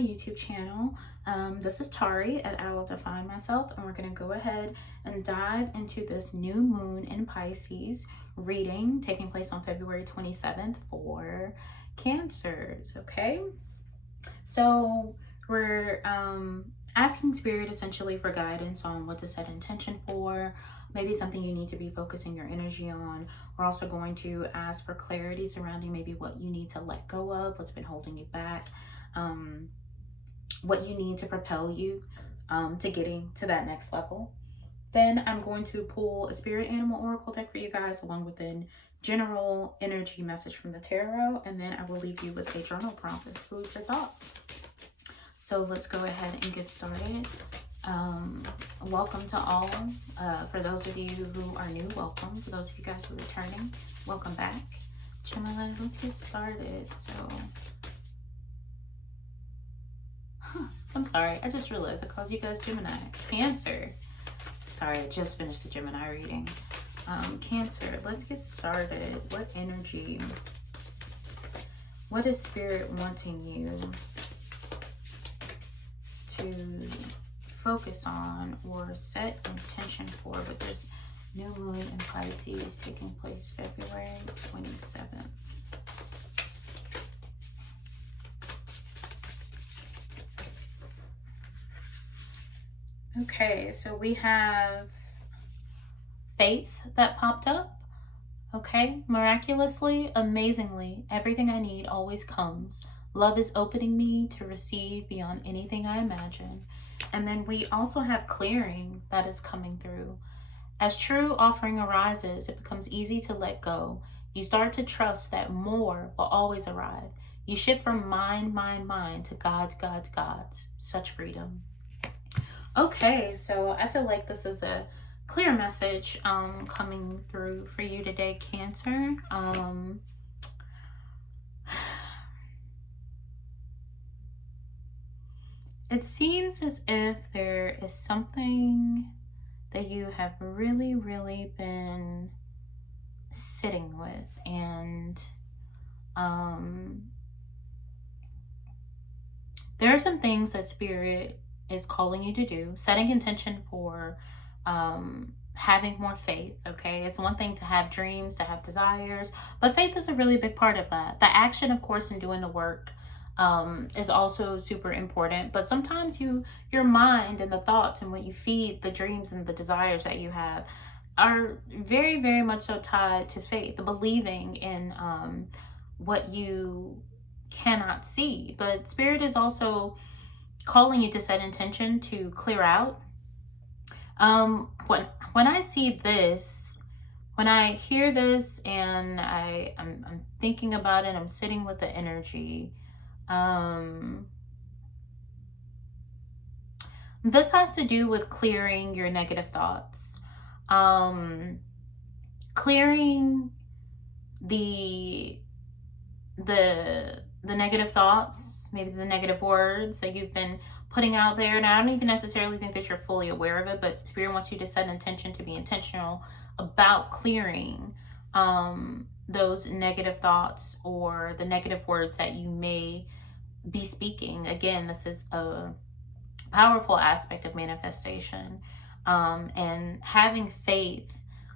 my YouTube channel. This is Tari at I Will Define Myself, and we're going to go ahead and dive into this new moon in Pisces reading taking place on February 27th for Cancers. Okay, so we're asking Spirit essentially for guidance on what to set intention for, maybe something you need to be focusing your energy on. We're also going to ask for clarity surrounding maybe what you need to let go of, what's been holding you back, what you need to propel you to getting to that next level. Then I'm going to pull a spirit animal oracle deck for you guys, along with a general energy message from the tarot, and then I will leave you with a journal prompt as food for thought. So let's go ahead and get started. Welcome to all. For those of you who are new, welcome. For those of you guys who are returning, welcome back. Gemini, let's get started. So, I'm sorry, I just realized I called you guys Gemini. Cancer. Sorry, I just finished the Gemini reading. Cancer, let's get started. What energy? What is Spirit wanting you to focus on or set intention for with this new moon in Pisces taking place February 27th? Okay, so we have faith that popped up. Okay, miraculously, amazingly, everything I need always comes. Love is opening me to receive beyond anything I imagine. And then we also have clearing that is coming through. As true offering arises, it becomes easy to let go. You start to trust that more will always arrive. You shift from mind to God's. Such freedom. Okay, so I feel like this is a clear message coming through for you today, Cancer. It seems as if there is something that you have really been sitting with, and there are some things that Spirit is calling you to do, setting intention for having more faith. Okay, it's one thing to have dreams, to have desires, but faith is a really big part of that. The action, of course, in doing the work is also super important, but sometimes your mind and the thoughts and what you feed, the dreams and the desires that you have, are very much so tied to faith, the believing in what you cannot see. But Spirit is also calling you to set intention to clear out. When I see this, when I hear this, and I'm thinking about it, I'm sitting with the energy. This has to do with clearing your negative thoughts, clearing the negative thoughts, maybe the negative words that you've been putting out there. And I don't even necessarily think that you're fully aware of it, but Spirit wants you to set intention to be intentional about clearing those negative thoughts or the negative words that you may be speaking. Again, this is a powerful aspect of manifestation, and having faith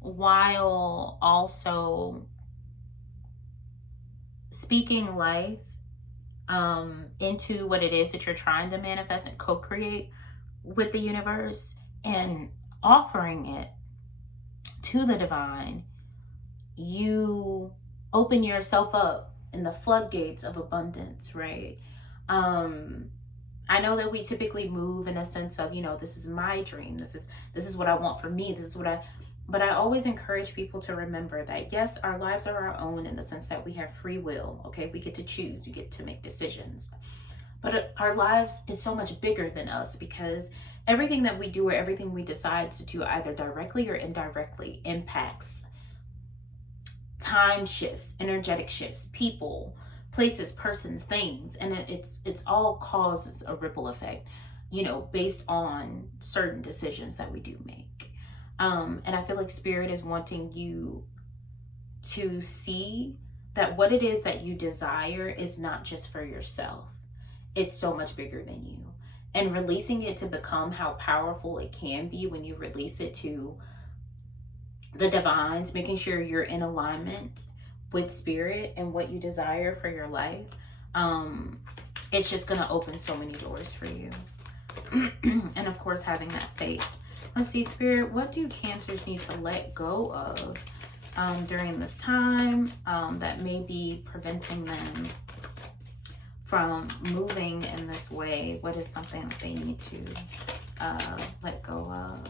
while also speaking life into what it is that you're trying to manifest and co-create with the universe, and offering it to the divine. You open yourself up in the floodgates of abundance, right? I know that we typically move in a sense of, this is my dream, this is what I want for me, but I always encourage people to remember that, yes, our lives are our own in the sense that we have free will, okay? We get to choose, we get to make decisions. But our lives is so much bigger than us, because everything that we do or everything we decide to do, either directly or indirectly, impacts time shifts, energetic shifts, people, places, persons, things, and it's all causes a ripple effect, based on certain decisions that we do make. And I feel like Spirit is wanting you to see that what it is that you desire is not just for yourself. it's so much bigger than you. And releasing it to become how powerful it can be when you release it to the divines, making sure you're in alignment with spirit and what you desire for your life. It's just going to open so many doors for you. And of course, having that faith. Let's see, Spirit, what do Cancers need to let go of during this time that may be preventing them from moving in this way? What is something that they need to let go of?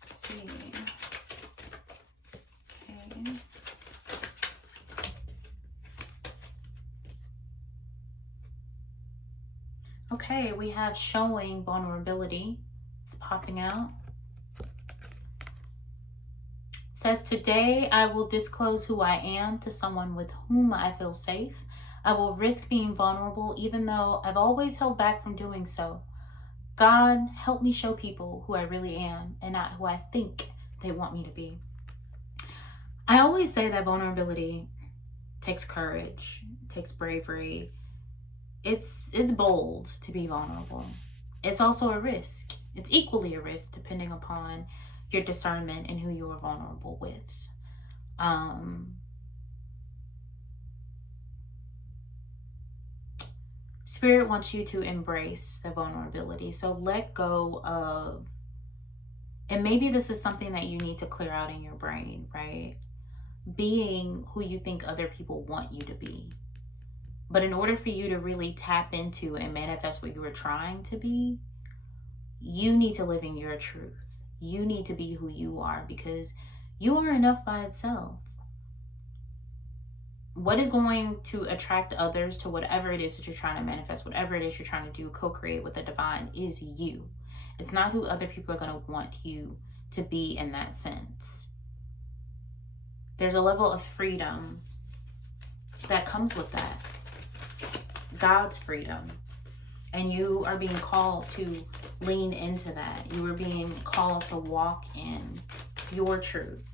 Let's see. Okay. Okay, we have showing vulnerability. It's popping out. It says, today I will disclose who I am to someone with whom I feel safe. I will risk being vulnerable even though I've always held back from doing so. God, help me show people who I really am and not who I think they want me to be. I always say that vulnerability takes courage, takes bravery. It's bold to be vulnerable. It's also a risk. It's equally a risk depending upon your discernment and who you are vulnerable with. Spirit wants you to embrace the vulnerability. So let go of, and maybe this is something that you need to clear out in your brain, right? Being who you think other people want you to be. But in order for you to really tap into and manifest what you were trying to be, you need to live in your truth. You need to be who you are, because you are enough by itself. What is going to attract others to whatever it is that you're trying to manifest, whatever it is you're trying to do, co-create with the divine, is you. It's not who other people are going to want you to be in that sense. There's a level of freedom that comes with that. God's freedom. And you are being called to lean into that. You are being called to walk in your truth.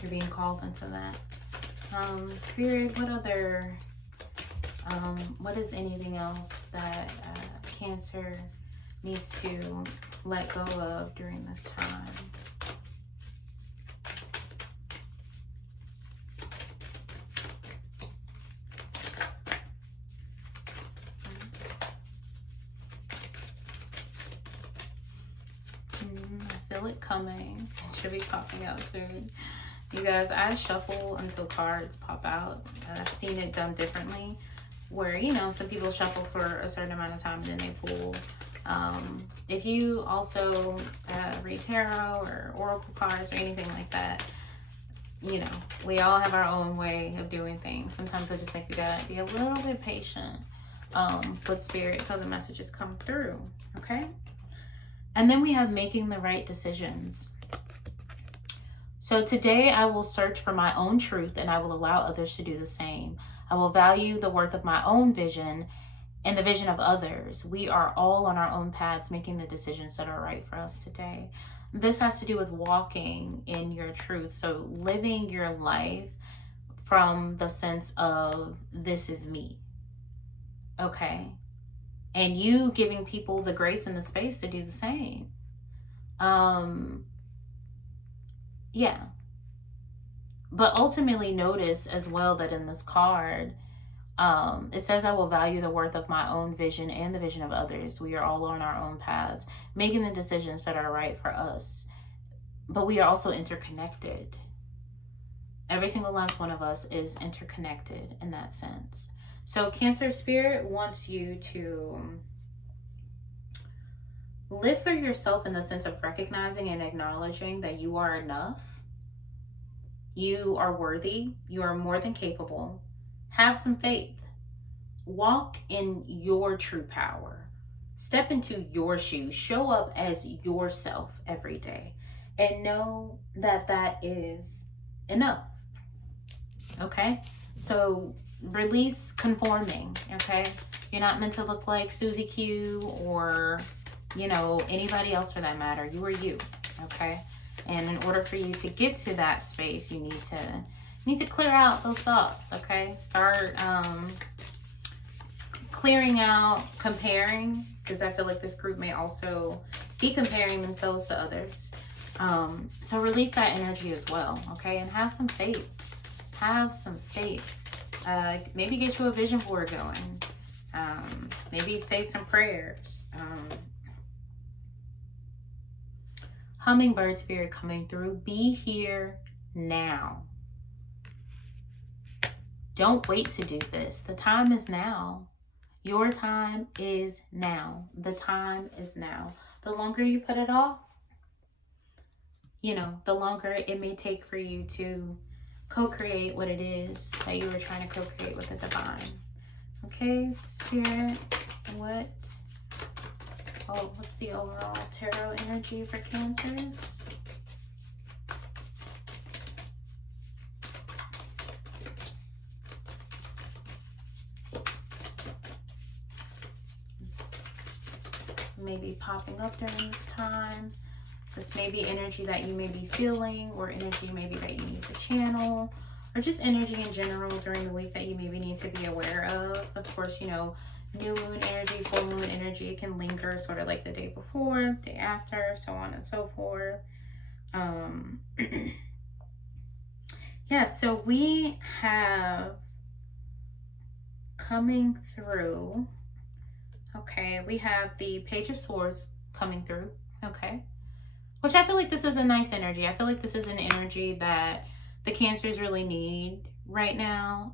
You're being called into that. Spirit, what is anything else that Cancer needs to let go of during this time? I feel it coming. It should be popping out soon. You guys, I shuffle until cards pop out. I've seen it done differently, where, you know, some people shuffle for a certain amount of time and then they pull. If you also read tarot or oracle cards or anything like that, you know, we all have our own way of doing things. Sometimes I just think we gotta be a little bit patient with spirit so the messages come through, okay? And then we have making the right decisions. So today I will search for my own truth and I will allow others to do the same. I will value the worth of my own vision and the vision of others. We are all on our own paths, making the decisions that are right for us today. This has to do with walking in your truth. So living your life from the sense of, this is me. Okay. And you giving people the grace and the space to do the same. Yeah. But ultimately notice as well that in this card, it says, I will value the worth of my own vision and the vision of others. We are all on our own paths, making the decisions that are right for us. But we are also interconnected. Every single last one of us is interconnected in that sense. So Cancer Spirit wants you to live for yourself in the sense of recognizing and acknowledging that you are enough. You are worthy. You are more than capable. Have some faith. Walk in your true power. Step into your shoes. Show up as yourself every day. And know that that is enough. Okay? So release conforming. Okay? You're not meant to look like Susie Q or you know, anybody else for that matter. You are you, okay? And in order for you to get to that space, you need to clear out those thoughts, okay? Start clearing out comparing, because I feel like this group may also be comparing themselves to others. So release that energy as well, okay? And have some faith. Have some faith. Maybe get you a vision board going. Maybe say some prayers. Hummingbird spirit coming through. Be here now. Don't wait to do this. The time is now. Your time is now. The time is now. The longer you put it off, you know, the longer it may take for you to co-create what it is that you were trying to co-create with the divine. Okay, Spirit, what's the overall tarot energy for Cancers? This may be popping up during this time. This may be energy that you may be feeling, or energy maybe that you need to channel, or just energy in general during the week that you maybe need to be aware of. Of course, you know, new moon energy, full moon energy, it can linger sort of like the day before, day after, so on and so forth. Yeah, so we have coming through, okay, we have the Page of Swords coming through, okay? Which I feel like this is a nice energy. I feel like this is an energy that the Cancers really need right now.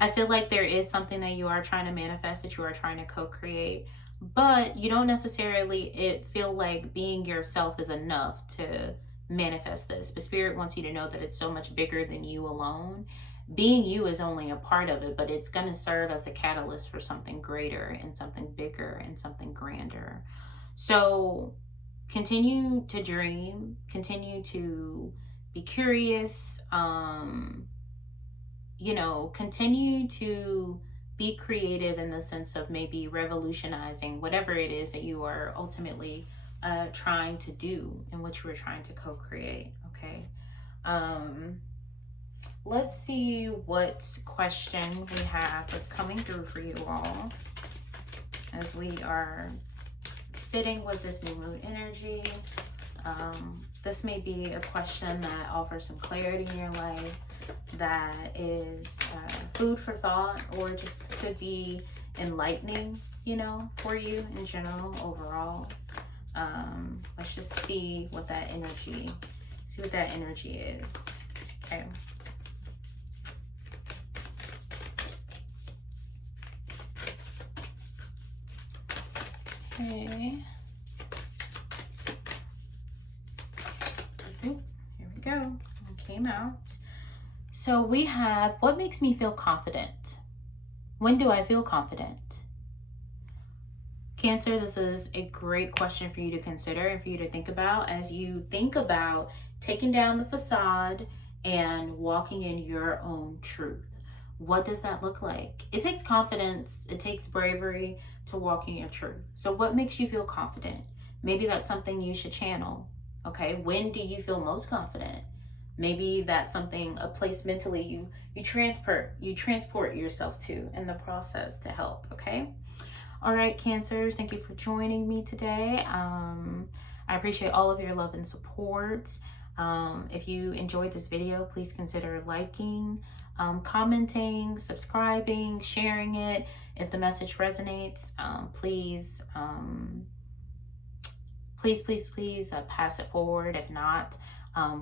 I feel like there is something that you are trying to manifest, that you are trying to co-create, but you don't necessarily feel like being yourself is enough to manifest this. But Spirit wants you to know that it's so much bigger than you alone. Being you is only a part of it, but it's going to serve as the catalyst for something greater and something bigger and something grander. So continue to dream, continue to be curious, you know, continue to be creative in the sense of maybe revolutionizing whatever it is that you are ultimately trying to do and what you are trying to co-create, okay? Let's see what question we have that's coming through for you all as we are sitting with this new moon energy. This may be a question that offers some clarity in your life, that is food for thought, or just could be enlightening, you know, for you in general, overall. Let's just see what that energy is. Okay. Okay. Ooh, here we go. It came out. So we have, what makes me feel confident? When do I feel confident? Cancer, this is a great question for you to consider and for you to think about as you think about taking down the facade and walking in your own truth. What does that look like? It takes confidence, it takes bravery to walk in your truth. So what makes you feel confident? Maybe that's something you should channel. Okay, when do you feel most confident? Maybe that's something, a place mentally you transport yourself to in the process to help. Okay. All right, Cancers, thank you for joining me today. I appreciate all of your love and support. If you enjoyed this video, please consider liking, commenting, subscribing, sharing it. If the message resonates, please pass it forward. If not,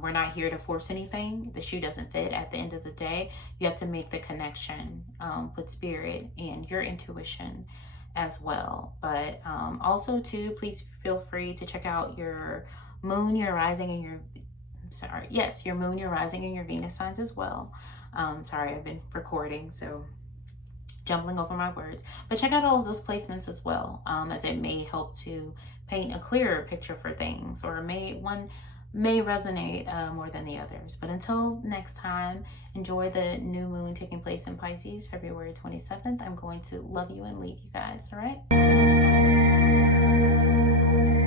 we're not here to force anything. The shoe doesn't fit. At the end of the day, you have to make the connection with spirit and your intuition as well. But also too, please feel free to check out your moon, your rising, and your moon, your rising, and your Venus signs as well. Sorry, I've been recording, so jumbling over my words. But check out all of those placements as well, as it may help to paint a clearer picture for things, or may resonate more than the others. But until next time, enjoy the new moon taking place in Pisces, February 27th. I'm going to love you and leave you guys. All right? Until next time.